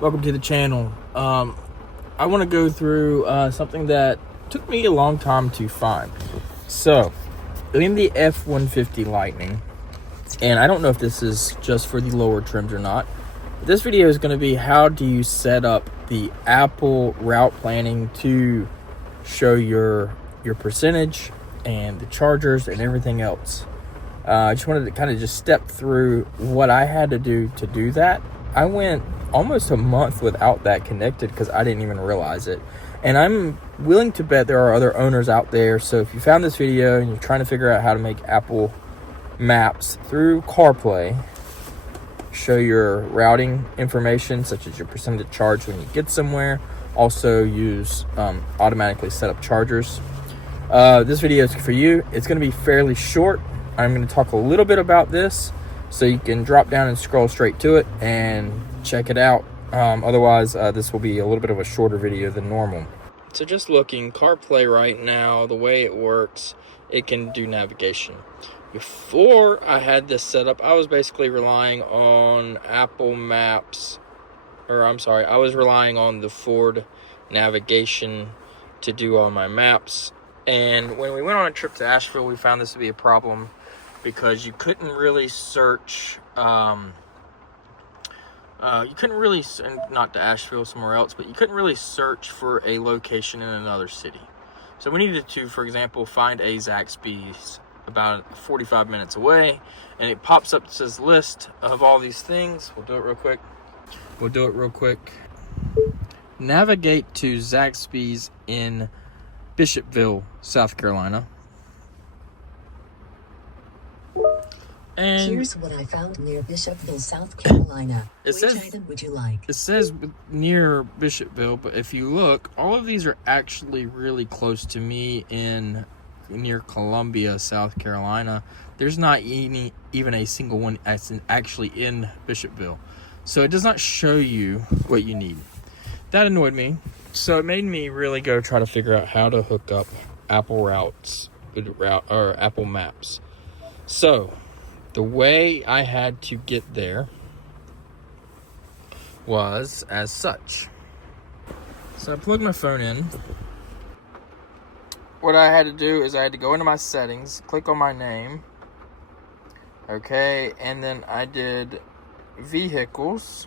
Welcome to the channel. I want to go through something that took me a long time to find. So, in the F150 Lightning, and I don't know if this is just for the lower trims or not, but this video is going to be how do you set up the Apple route planning to show your percentage and the chargers and everything else. I just wanted to kind of just step through what I had to do that. I went almost a month without that connected because I didn't even realize it. And I'm willing to bet there are other owners out there. So if you found this video and you're trying to figure out how to make Apple Maps through Carplay show your routing information, such as your percentage charge when you get somewhere, also use automatically set up chargers. This video is for you. It's going to be fairly short. I'm going to talk a little bit about this so you can drop down and scroll straight to it and check it out. Otherwise, this will be a little bit of a shorter video than normal. So just looking, CarPlay right now, the way it works, it can do navigation. Before I had this set up, I was basically relying on Apple Maps, I was relying on the Ford navigation to do all my maps. And when we went on a trip to Asheville, we found this to be a problem because you couldn't really search, not to Asheville, somewhere else, but you couldn't really search for a location in another city. So we needed to, for example, find a Zaxby's about 45 minutes away, and it pops up, it says list of all these things. We'll do it real quick. Navigate to Zaxby's in Bishopville, South Carolina. And here's what I found near Bishopville, South Carolina. Which item would you like? It says near Bishopville, but if you look, all of these are actually really close to me near Columbia, South Carolina. There's not even a single one that's actually in Bishopville. So it does not show you what you need. That annoyed me. So it made me really go try to figure out how to hook up Apple Routes or Apple Maps. So the way I had to get there was as such. So I plugged my phone in. What I had to do is I had to go into my settings, click on my name, okay, and then I did vehicles.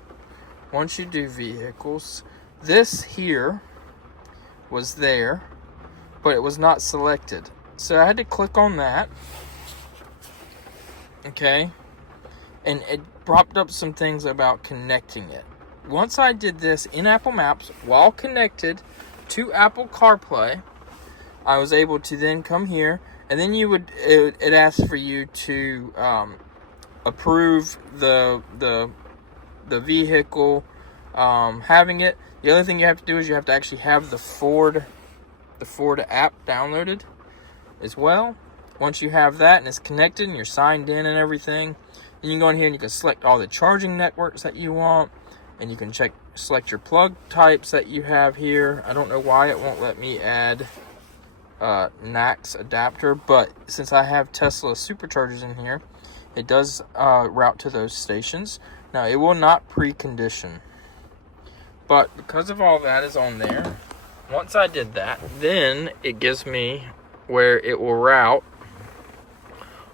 Once you do vehicles, this here was there, but it was not selected. So I had to click on that. Okay, and it popped up some things about connecting it. Once I did this in Apple Maps while connected to Apple CarPlay, I was able to then come here, and then it asks for you to approve the vehicle having it. The other thing you have to do is you have to actually have the Ford app downloaded as well. Once you have that and it's connected and you're signed in and everything, then you can go in here and you can select all the charging networks that you want, and you can select your plug types that you have here. I don't know why it won't let me add NACS adapter, but since I have Tesla superchargers in here, it does route to those stations. Now it will not precondition, but because of all that is on there, once I did that, then it gives me where it will route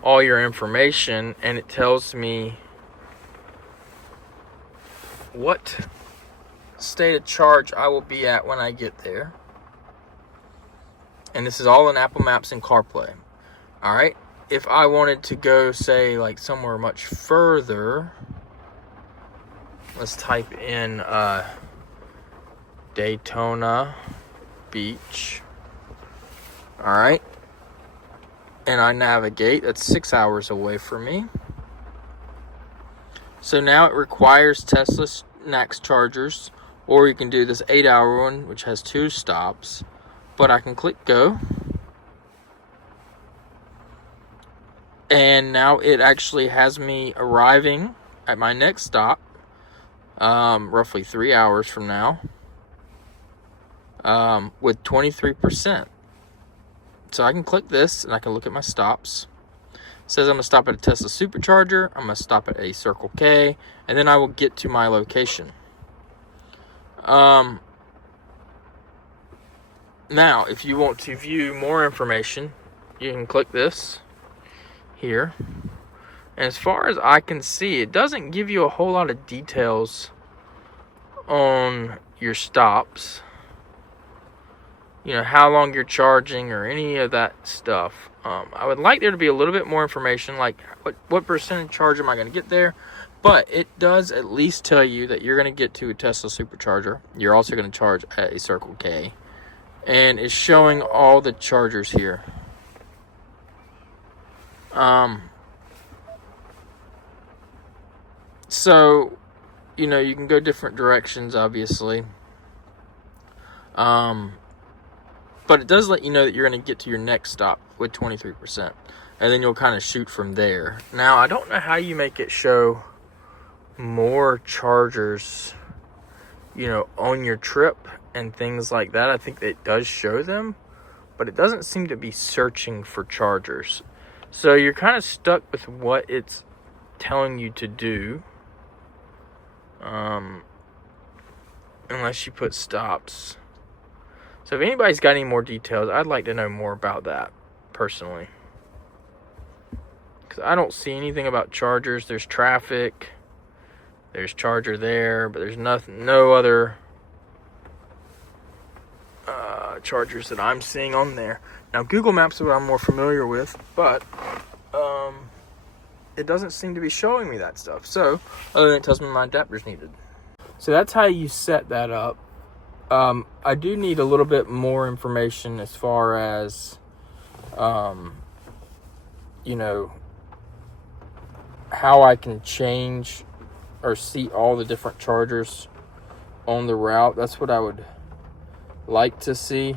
all your information, and it tells me what state of charge I will be at when I get there. And this is all in Apple Maps and CarPlay. Alright, if I wanted to go, say, like somewhere much further, let's type in Daytona Beach. Alright, and I navigate. That's 6 hours away from me. So now it requires Tesla NACS chargers, or you can do this 8-hour one, which has 2 stops. But I can click go, and now it actually has me arriving at my next stop, roughly 3 hours from now, with 23%. So I can click this and I can look at my stops. It says I'm going to stop at a Tesla supercharger, I'm going to stop at a Circle K, and then I will get to my location. Now, if you want to view more information, you can click this here. And as far as I can see, it doesn't give you a whole lot of details on your stops. You know, how long you're charging or any of that stuff. I would like there to be a little bit more information, like what percentage charge am I going to get there. But it does at least tell you that you're going to get to a Tesla supercharger. You're also going to charge at a Circle K. And it's showing all the chargers here. So, you know, you can go different directions, obviously. But it does let you know that you're going to get to your next stop with 23%. And then you'll kind of shoot from there. Now, I don't know how you make it show more chargers, you know, on your trip and things like that. I think it does show them, but it doesn't seem to be searching for chargers. So you're kind of stuck with what it's telling you to do. Unless you put stops. So if anybody's got any more details, I'd like to know more about that, personally. Because I don't see anything about chargers. There's traffic. There's charger there, but there's no other chargers that I'm seeing on there. Now, Google Maps is what I'm more familiar with, but it doesn't seem to be showing me that stuff. So, other than it tells me my adapter's needed. So that's how you set that up. I do need a little bit more information as far as, you know, how I can change or see all the different chargers on the route. That's what I would like to see.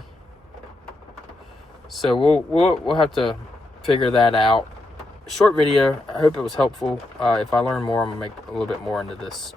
So we'll have to figure that out. Short video. I hope it was helpful. If I learn more, I'm gonna make a little bit more into this.